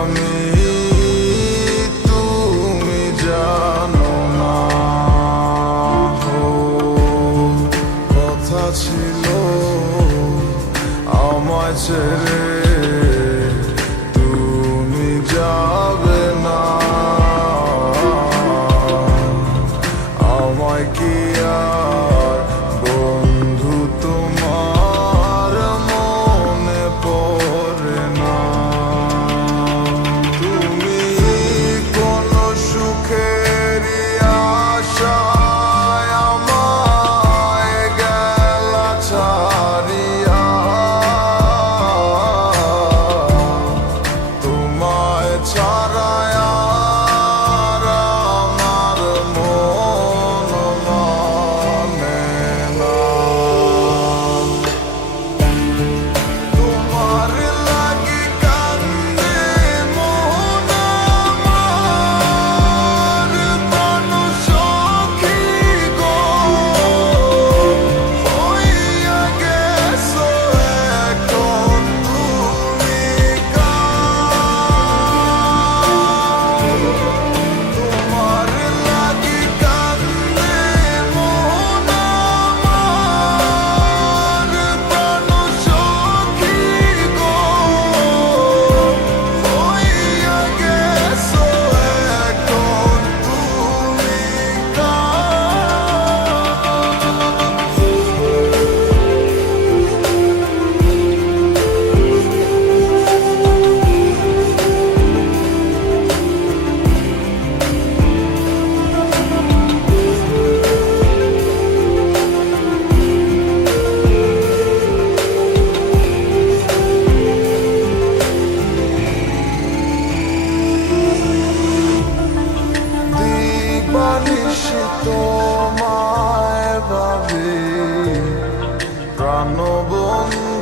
আমি তুমি জানো না কথা ছিল আমায় ছেড়ে তুমি যাবে না। আমায় কি প্রাণবন্ধু